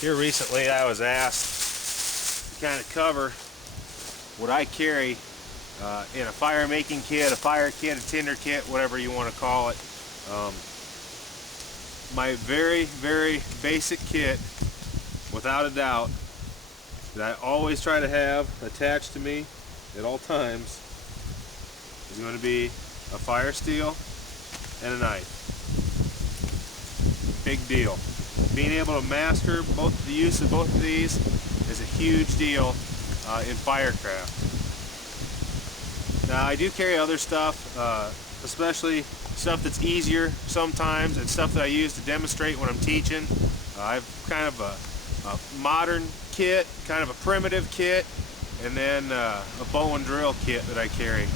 Here recently I was asked to kind of cover what I carry in a fire making kit, a fire kit, a tinder kit, whatever you want to call it. My very, very basic kit, without a doubt, that I always try to have attached to me at all times is going to be a fire steel and a knife. Big deal. Being able to master the use of both of these is a huge deal in firecraft. Now I do carry other stuff, especially stuff that's easier sometimes and stuff that I use to demonstrate when I'm teaching. I've kind of a modern kit, kind of a primitive kit, and then a bow and drill kit that I carry.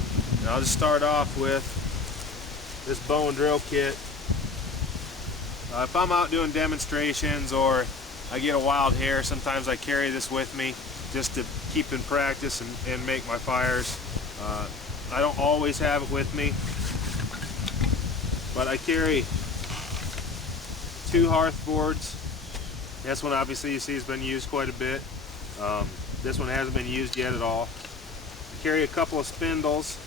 And I'll just start off with this bow and drill kit. If I'm out doing demonstrations or I get a wild hair, sometimes I carry this with me just to keep in practice and make my fires. I don't always have it with me, but I carry 2 hearth boards. This one obviously you see has been used quite a bit. This one hasn't been used yet at all. I carry a couple of spindles.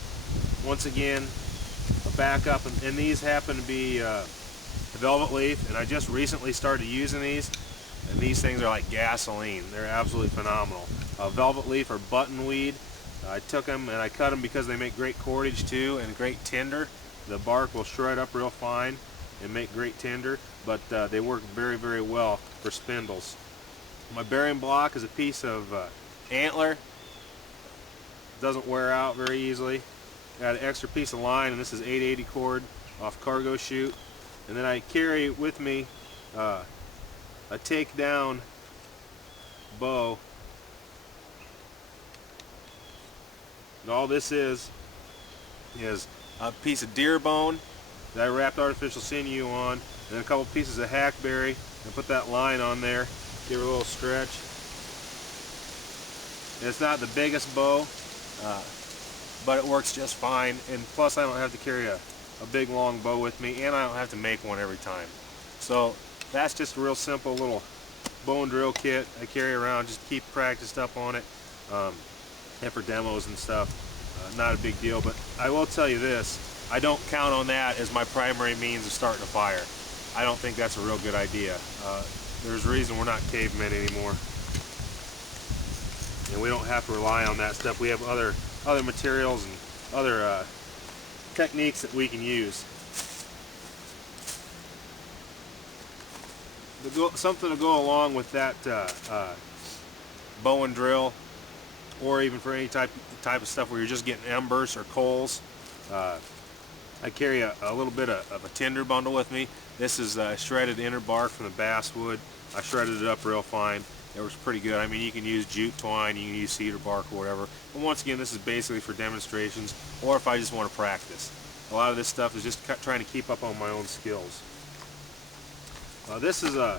Once again, a backup, and these happen to be velvet leaf, and I just recently started using these, and these things are like gasoline. They're absolutely phenomenal. Velvet leaf or buttonweed, I took them and I cut them because they make great cordage too and great tinder. The bark will shred up real fine and make great tinder, but they work very, very well for spindles. My bearing block is a piece of antler. Doesn't wear out very easily. Got an extra piece of line, and this is 880 cord off cargo chute. And then I carry with me a takedown bow. And all this is a piece of deer bone that I wrapped artificial sinew on, and then a couple pieces of hackberry, and put that line on there, give it a little stretch. And it's not the biggest bow, but it works just fine, and plus I don't have to carry a big long bow with me, and I don't have to make one every time. So that's just a real simple little bow and drill kit I carry around, just to keep practiced up on it, and for demos and stuff. Not a big deal, but I will tell you this, I don't count on that as my primary means of starting a fire. I don't think that's a real good idea. There's a reason we're not cavemen anymore, and we don't have to rely on that stuff. We have other materials and other techniques that we can use. Something to go along with that bow and drill, or even for any type of stuff where you're just getting embers or coals. I carry a little bit of a tinder bundle with me. This is shredded inner bark from the basswood. I shredded it up real fine. It works pretty good. I mean, you can use jute twine, you can use cedar bark or whatever. But once again, this is basically for demonstrations, or if I just want to practice. A lot of this stuff is just trying to keep up on my own skills. This is a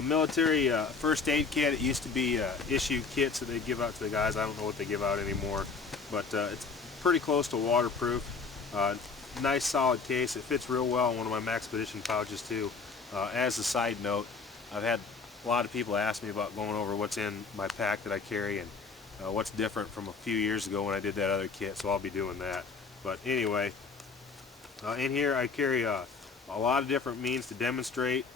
military first aid kit. It used to be issued kits that they give out to the guys. I don't know what they give out anymore, but it's pretty close to waterproof. Nice solid case. It fits real well in one of my Maxpedition pouches too. As a side note, I've had a lot of people ask me about going over what's in my pack that I carry and what's different from a few years ago when I did that other kit, so I'll be doing that. But anyway, in here I carry a lot of different means to demonstrate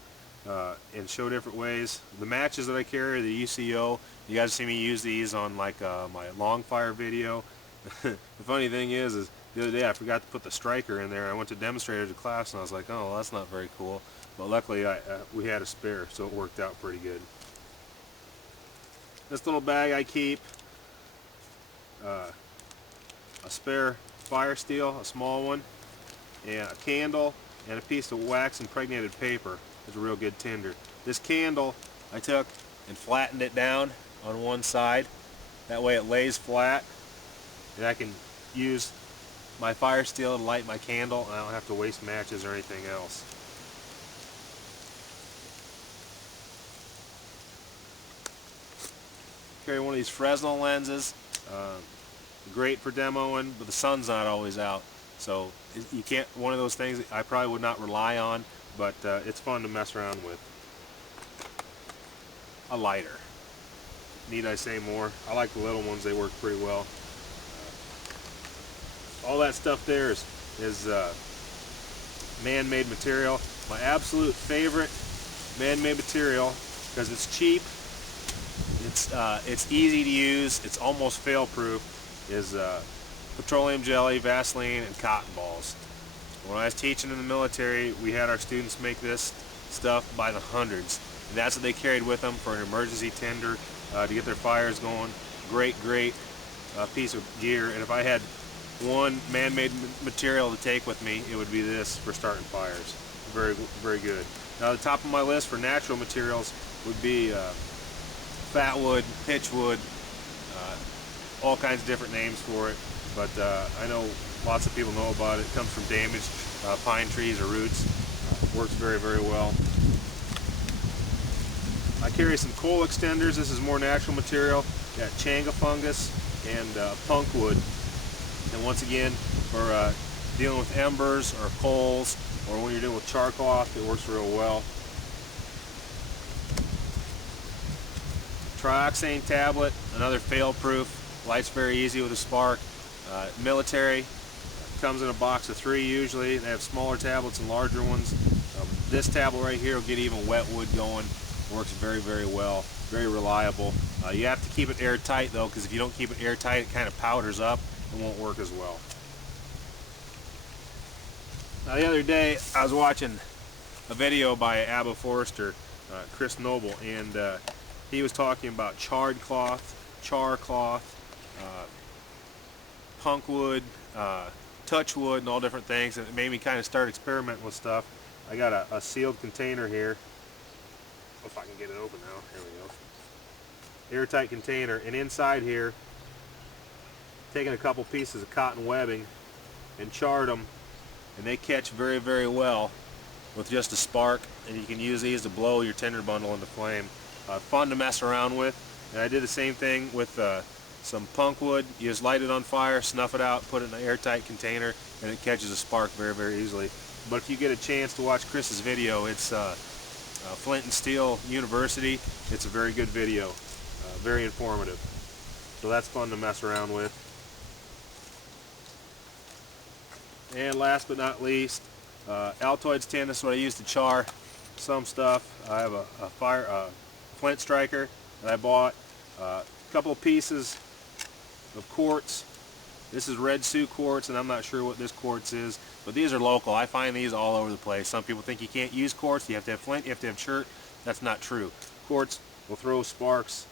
and show different ways. The matches that I carry, the UCO, you guys see me use these on like my long fire video. The funny thing is the other day I forgot to put the striker in there. I went to demonstrate to class and I was like, oh, well, that's not very cool. But luckily we had a spare, so it worked out pretty good. This little bag I keep a spare fire steel, a small one, and a candle, and a piece of wax impregnated paper. It's a real good tinder. This candle I took and flattened it down on one side. That way it lays flat, and I can use my fire steel to light my candle, and I don't have to waste matches or anything else. Carry one of these Fresnel lenses. Great for demoing, but the sun's not always out, so you can't. One of those things I probably would not rely on, but it's fun to mess around with. a lighter. Need I say more? I like the little ones, they work pretty well. All that stuff there is man-made material. My absolute favorite man-made material, because it's cheap, it's easy to use, it's almost fail-proof, is petroleum jelly, Vaseline, and cotton balls. When I was teaching in the military, we had our students make this stuff by the hundreds, and that's what they carried with them for an emergency tender to get their fires going. Great piece of gear. And if I had one man-made material to take with me, it would be this for starting fires. Very good. Now the top of my list for natural materials would be fat wood, pitch wood, all kinds of different names for it, but I know lots of people know about it. It comes from damaged pine trees or roots. Works very well. I carry some coal extenders. This is more natural material. Got changa fungus and punk wood. And once again, for dealing with embers or coals, or when you're dealing with char cloth, it works real well. Trioxane Tablet, another fail-proof. Lights very easy with a spark. Military, comes in a box of 3 usually. They have smaller tablets and larger ones. This tablet right here will get even wet wood going. Works very well, very reliable. You have to keep it airtight though, because if you don't keep it airtight, it kind of powders up and won't work as well. Now the other day I was watching a video by Abba Forrester, Chris Noble, and he was talking about charred cloth, char cloth, punk wood, touch wood, and all different things, and it made me kind of start experimenting with stuff. I got a sealed container here. If I can get it open now. There we go. Airtight container, and inside here, taking a couple pieces of cotton webbing and charred them, and they catch very well with just a spark, and you can use these to blow your tinder bundle into flame. Fun to mess around with. And I did the same thing with some punk wood. You just light it on fire, snuff it out, put it in an airtight container, and it catches a spark very easily. But if you get a chance to watch Chris's video, it's Flint and Steel University. It's a very good video, very informative. So that's fun to mess around with. And last but not least, Altoids tin. This is what I use to char some stuff. I have a Flint Striker that I bought. A couple of pieces of quartz. This is red Sioux quartz, and I'm not sure what this quartz is, but these are local. I find these all over the place. Some people think you can't use quartz, you have to have flint, you have to have chert. That's not true. Quartz will throw sparks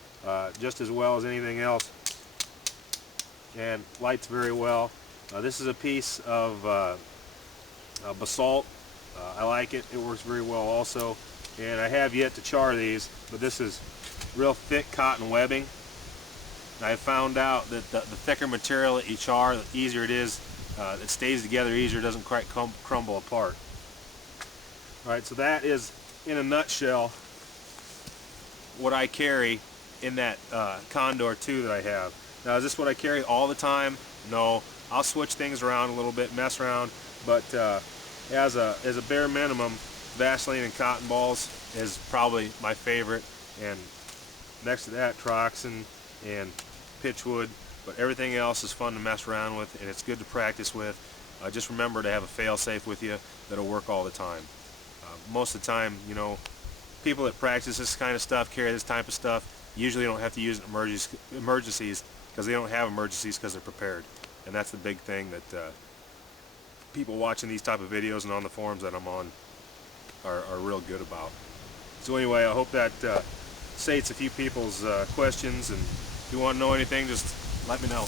just as well as anything else, and lights very well. This is a piece of basalt. I like it. It works very well also, and I have yet to char these, but this is real thick cotton webbing. I found out that the thicker material that you char, the easier it is. It stays together easier, doesn't quite crumble apart. Alright, so that is, in a nutshell, what I carry in that Condor 2 that I have. Now, is this what I carry all the time? No. I'll switch things around a little bit, mess around, but as a bare minimum, Vaseline and cotton balls is probably my favorite, and next to that, Trioxane and pitchwood, but everything else is fun to mess around with, and it's good to practice with. Just remember to have a fail-safe with you that'll work all the time. Most of the time, you know, people that practice this kind of stuff, carry this type of stuff, usually don't have to use it in emergencies, because they don't have emergencies because they're prepared. And that's the big thing that people watching these type of videos and on the forums that I'm on are real good about. So anyway, I hope that sates a few people's questions, and if you want to know anything, just let me know.